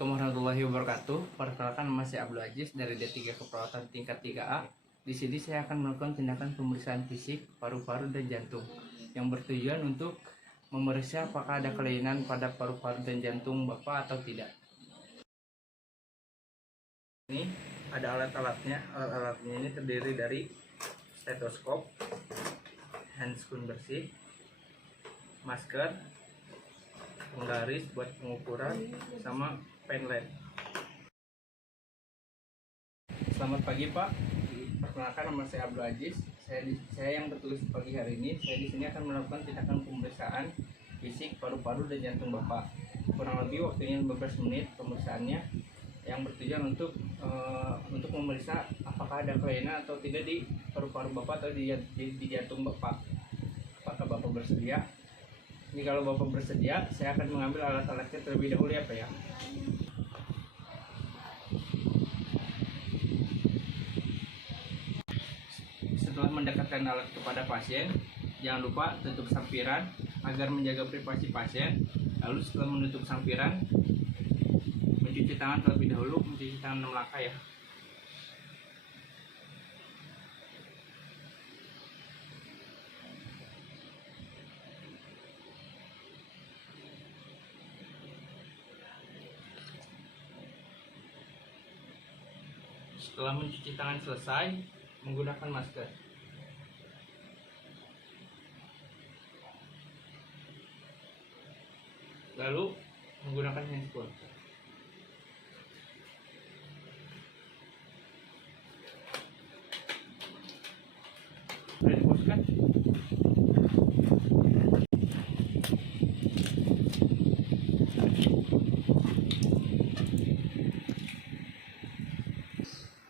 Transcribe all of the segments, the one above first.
Warahmatullahi wabarakatuh. Perkenalkan, nama saya Abdul Aziz dari D3 Keperawatan tingkat 3A. Di sini saya akan melakukan tindakan pemeriksaan fisik paru-paru dan jantung yang bertujuan untuk memeriksa apakah ada kelainan pada paru-paru dan jantung Bapak atau tidak. Ini ada alat-alatnya. Alat-alatnya ini terdiri dari stetoskop, handscoon bersih, masker, penggaris buat pengukuran, sama pen led. Selamat pagi Pak. Perkenalkan, nama saya Abdul Aziz. Saya yang bertugas pagi hari ini. Saya di sini akan melakukan tindakan pemeriksaan fisik paru-paru dan jantung Bapak. Kurang lebih waktunya 15 menit pemeriksaannya, yang bertujuan untuk memeriksa apakah ada kelainan atau tidak di paru-paru Bapak atau di jantung Bapak. Apakah Bapak bersedia? Ini kalau Bapak bersedia, saya akan mengambil alat-alatnya terlebih dahulu ya Pak ya. Setelah mendekatkan alat kepada pasien, jangan lupa tutup sampiran agar menjaga privasi pasien. Lalu setelah menutup sampiran, mencuci tangan terlebih dahulu, mencuci tangan 6 langkah ya. Setelah mencuci tangan selesai, menggunakan masker. Lalu menggunakan handphone. Sudah dipuskan?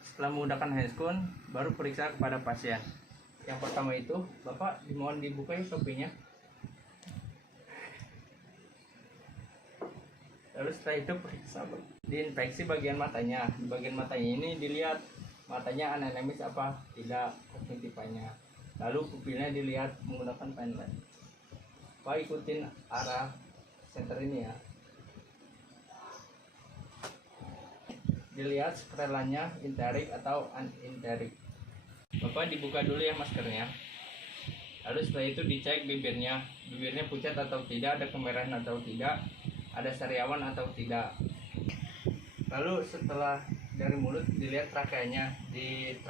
Setelah menggunakan handphone, baru periksa kepada pasien. Yang pertama itu, Bapak dimohon dibuka ya topinya. Lalu setelah itu periksa, diinfeksi bagian matanya. Di bagian matanya ini dilihat matanya anaemis apa tidak, konjungtivanya. Lalu pupilnya dilihat menggunakan pen led. Pak ikutin arah center ini ya. Dilihat skrelannya enterik atau unenterik. Bapak dibuka dulu ya maskernya. Lalu setelah itu dicek bibirnya. Bibirnya pucat atau tidak, ada kemerahan atau tidak, ada sariawan atau tidak. Lalu setelah dari mulut dilihat trakeanya. Di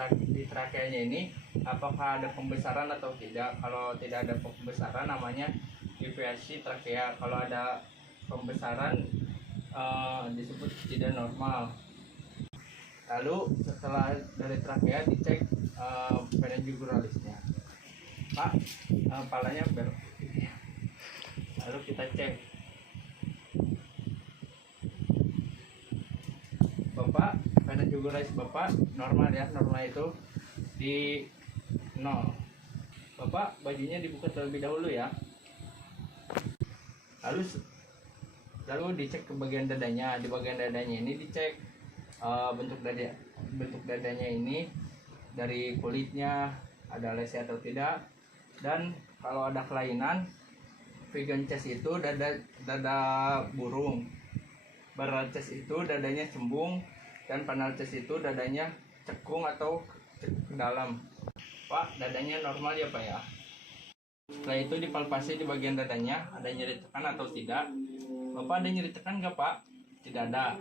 trakeanya ini apakah ada pembesaran atau tidak. Kalau tidak ada pembesaran namanya deviasi trakea. Kalau ada pembesaran disebut tidak normal. Lalu setelah dari trakea dicek vena juguralisnya. Pak, palanya belok. Lalu kita cek. Bapak, vena juguralis Bapak normal ya, normal itu di 0. Bapak bajunya dibuka terlebih dahulu ya. Lalu dicek ke bagian dadanya. Di bagian dadanya ini dicek bentuk dadanya ini dari kulitnya ada lesi atau tidak, dan kalau ada kelainan, vegan chest itu dada burung, barrel chest itu dadanya cembung, dan panel chest itu dadanya cekung atau ke dalam. Pak, dadanya normal ya Pak ya. Setelah itu dipalpasi di bagian dadanya, ada nyeri tekan atau tidak. Bapak ada nyeri tekan nggak Pak? Tidak ada.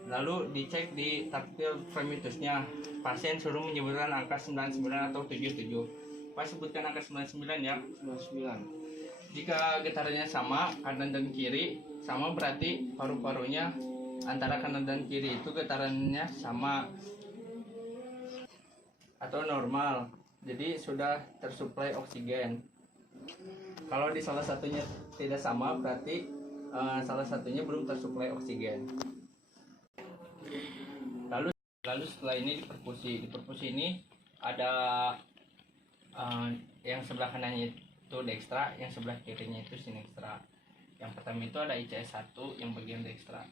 Lalu dicek di taktil fremitusnya. Pasien suruh menyebutkan angka 99 atau 77. Pak sebutkan angka 99 ya. 99. Jika getarannya sama kanan dan kiri sama, berarti paru-parunya antara kanan dan kiri itu getarannya sama atau normal. Jadi sudah tersuplai oksigen. Kalau di salah satunya tidak sama, berarti salah satunya belum tersuplai oksigen. Lalu setelah ini diperfusi. Diperfusi ini ada yang sebelah kanannya itu dextra, yang sebelah kirinya itu sinextra. Yang pertama itu ada ICS 1 yang bagian dextra,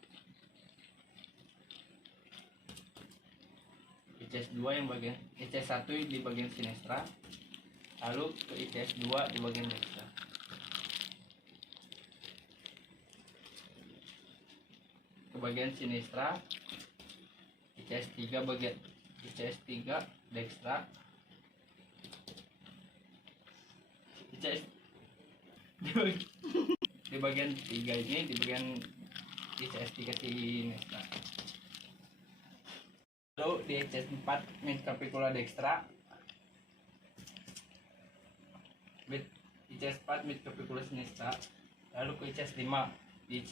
ICS 2 yang bagian ICS 1 di bagian sinextra, lalu ke ICS 2 di bagian dextra. ke bagian sinistra, ICS 3 bagian ICS 3 dekstra, ICS di bagian 3 ini, di bagian ICS 3 sinistra. Lalu di ICS 4 mid capicula dextra, ICS 4 mid capicula sinistra. Lalu ke ICS 5, di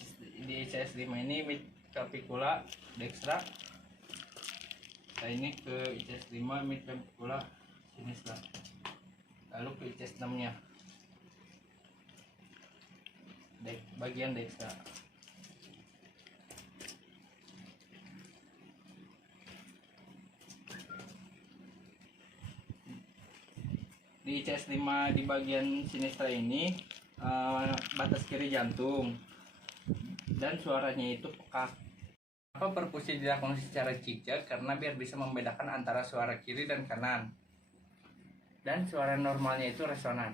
ICS 5 ini mid capicula dextra. Nah, ini ke ICS 5 mid capicula sinistra. Lalu ke ICS 6 nya bagian dextra. Di ICS 5 di bagian sinistra ini batas kiri jantung dan suaranya itu pekak. Apa perkusi dilakukan secara zigzag? Karena biar bisa membedakan antara suara kiri dan kanan, dan suara normalnya itu resonan.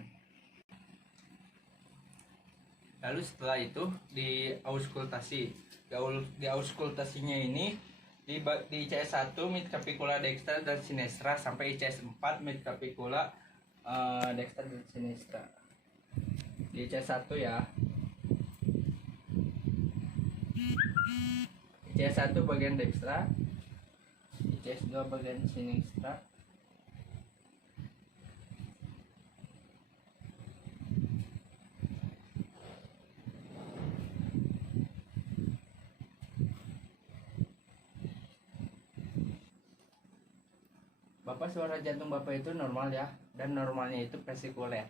Lalu setelah itu di auskultasi. Di auskultasinya ini di ICS 1 mid capicula dextra dan sinistra sampai ICS 4 mid capicula dextra dan sinistra. Di ICS 1 ya. ICS 1 bagian dextra, ICS 2 bagian sinistra. Bapak, suara jantung Bapak itu normal ya, dan normalnya itu vesikuler.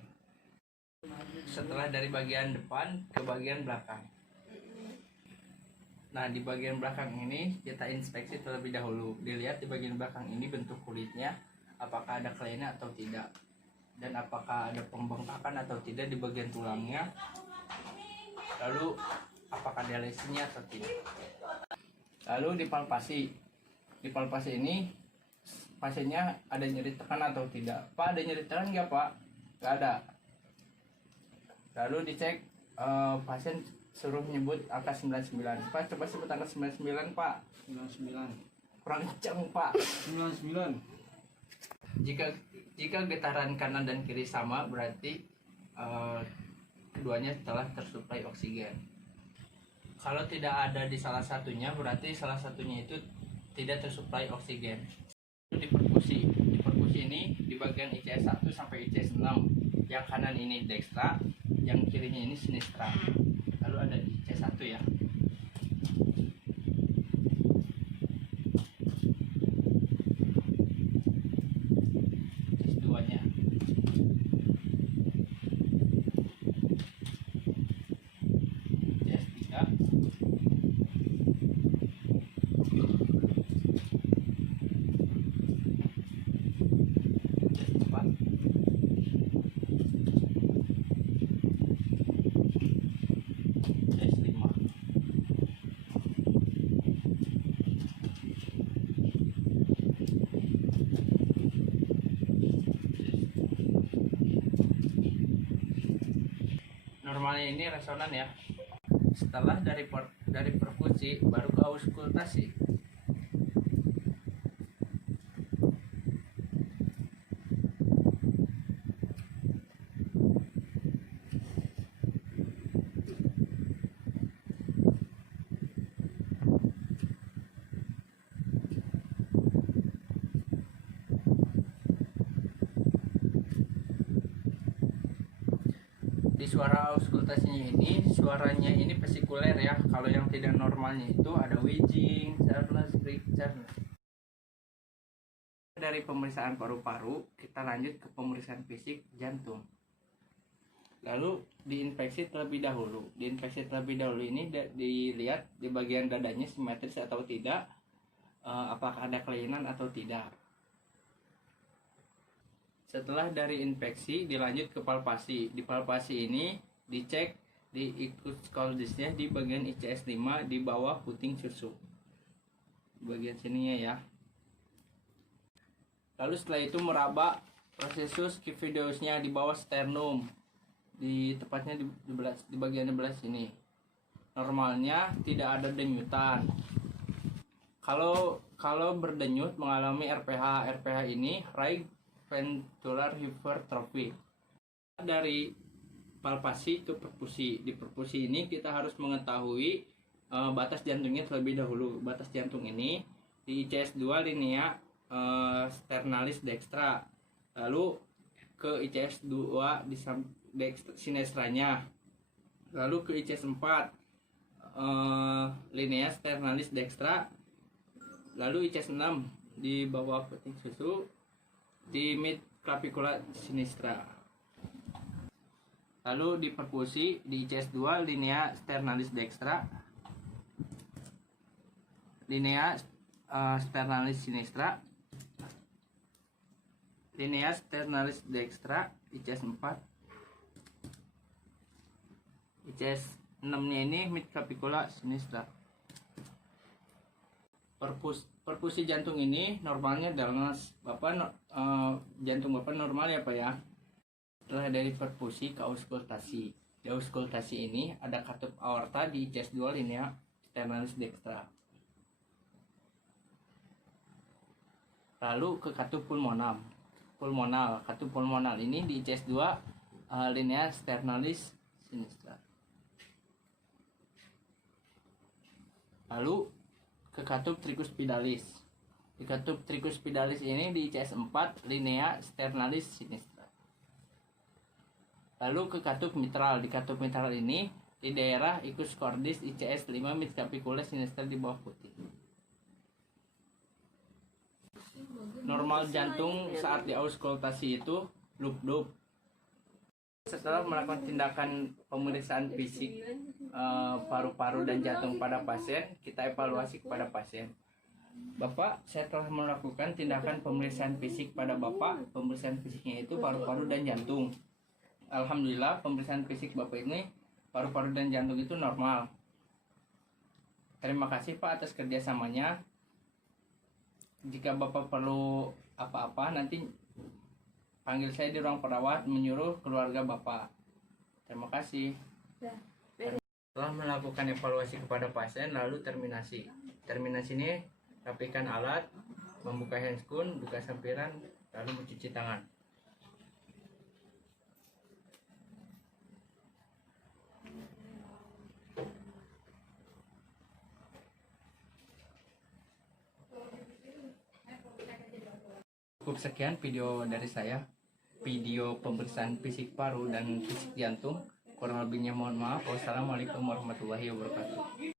Setelah dari bagian depan ke bagian belakang. Nah, di bagian belakang ini kita inspeksi terlebih dahulu. Dilihat di bagian belakang ini bentuk kulitnya, apakah ada kelainan atau tidak, dan apakah ada pembengkakan atau tidak di bagian tulangnya. Lalu apakah ada lesinya atau tidak. Lalu dipalpasi. Di palpasi ini pasiennya ada nyeri tekan atau tidak. Pak, ada nyeri tekan nggak, Pak? Nggak ada. Lalu dicek, pasien suruh nyebut angka 99. Pak, coba sebut angka 99, Pak. 99. Kurang kencang, Pak. 99. Jika getaran kanan dan kiri sama, berarti keduanya telah tersuplai oksigen. Kalau tidak ada di salah satunya, berarti salah satunya itu tidak tersuplai oksigen. Di perkusi ini di bagian ICS 1 sampai ICS 6, yang kanan ini dextra, yang kirinya ini sinistra. Lalu ada di ICS 1 ya. ICS 2 nya. ICS 3. Normalnya ini resonan ya. Setelah dari perkusi baru ke auskultasi. Di suara auskultasinya ini, suaranya ini vesikuler ya. Kalau yang tidak normalnya itu ada wheezing, charles, charles. Dari pemeriksaan paru-paru, kita lanjut ke pemeriksaan fisik jantung. Lalu diinfeksi terlebih dahulu. Diinfeksi terlebih dahulu ini dilihat di bagian dadanya simetris atau tidak, apakah ada kelainan atau tidak. Setelah dari infeksi dilanjut ke palpasi. Di palpasi ini dicek di ikut skoldisnya di bagian ICS 5 di bawah puting susu. Bagian sininya ya. Lalu setelah itu meraba prosesus kyphidiosnya di bawah sternum. Di tepatnya di bagian sebelah sini. normalnya tidak ada denyutan. Kalau berdenyut mengalami RPH. RPH ini right ventricular hypertrophy. Dari palpasi ke perfusi. Di perfusi ini kita harus mengetahui batas jantungnya terlebih dahulu. Batas jantung ini di ICS 2 linea sternalis dextra. Lalu ke ICS 2 di sinestranya. Lalu ke ICS 4 linea sternalis dextra. Lalu ICS 6 di bawah peting susu di mid clavicula sinistra. Lalu di perfusi di ICS 2 linea sternalis dextra, linea sternalis sinistra, linea sternalis dextra ICS 4. ICS 6 nya ini mid clavicula sinistra. Perfusi jantung ini normalnya dalam jantung Bapak normal ya Pak ya. Setelah dari perfusi ke auskultasi. Di auskultasi ini ada katup aorta di ICS 2 linea sternalis dextra. Lalu ke katup pulmonal. Katup pulmonal ini di ICS 2 linea sternalis sinistra. Lalu ke katup tricuspidalis. Di katup tricuspidalis ini di ICS 4 linea sternalis sinistra. Lalu ke katup mitral. Di katup mitral ini di daerah icus cordis ICS 5 mid clavicula sinistra di bawah putih. Normal jantung saat di auskultasi itu loop. Setelah melakukan tindakan pemeriksaan fisik paru-paru dan jantung pada pasien, kita evaluasi kepada pasien. Bapak, saya telah melakukan tindakan pemeriksaan fisik pada Bapak. Pemeriksaan fisiknya itu paru-paru dan jantung. Alhamdulillah, pemeriksaan fisik Bapak ini paru-paru dan jantung itu normal. Terima kasih Pak atas kerjasamanya. Jika Bapak perlu apa-apa, nanti panggil saya di ruang perawat menyuruh keluarga Bapak. Terima kasih. Setelah melakukan evaluasi kepada pasien, lalu terminasi. Terminasi ini rapikan alat, membuka handscoon, buka sampiran, lalu mencuci tangan. Cukup sekian video dari saya. Video pemeriksaan fisik paru dan fisik jantung. Kurang lebihnya mohon maaf. Wassalamualaikum warahmatullahi wabarakatuh.